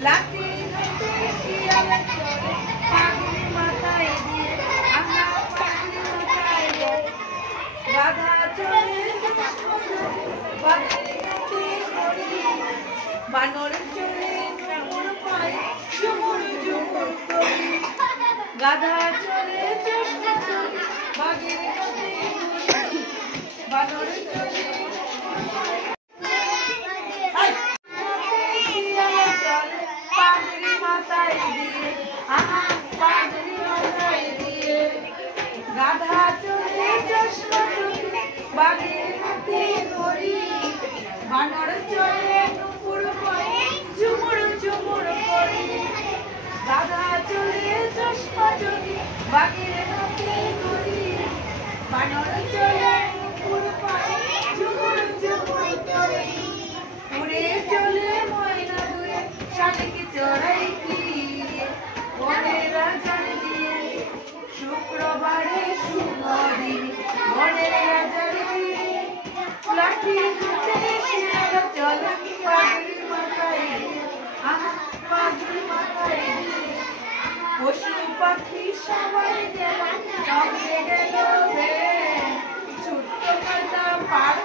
লাঠি হাতে শিয়াল চলে পাগড়ি মাথায় দিয়ে আমরা পাগড়ি মাথায় দেয় গাধা চলে বানর চলে ঝুমুর পায়ে ঝুমুর ঝুমুর করি গাধা চলে চশমা চলে বাঘের কাছে বানর চলে পাগড়ি মাথায় দিয়ে পাগড়ি মাথায় দিয়ে গাধা চলে চশমা চলে বাঘের হাতে করি বানর চলে নুপুর পায়ে ঝুমুর ঝুমুর করি গাধা চলে চশমা চলে বাঘের হাতে করি বানর চলে নুপুর পায়ে ঝুমুর ঝুমুর করি উড়ে চলে ময়না দুয়ে শালিক চড়াই ফিরিয়ে বনের রাজার দিয়ে শুক্রবারে শুভ দিন বনের রাজার দিয়ে লাঠি হাতে শিয়াল চলে পাগড়ি মাথায় দিয়ে পাগড়ি মাথায় দিয়ে পশু পাখি সবাই গেল সঙ্গে গেল ছোট্ট কাটা পার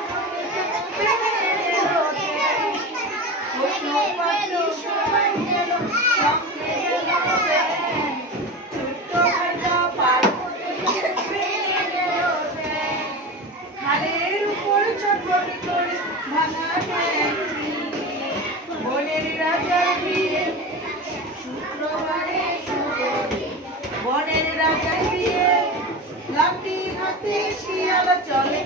ভেঙে এলো পশু পাখি সবাই গেল সঙ্গে গেল ছোট্ট কাটা পার ভেঙে গেল খালের উপর চটপটি করে ভাঙা বনের রাজার বিয়ে শুক্রবারে বনের রাজার বিয়ে লাঠি হাতে শিয়াল চলে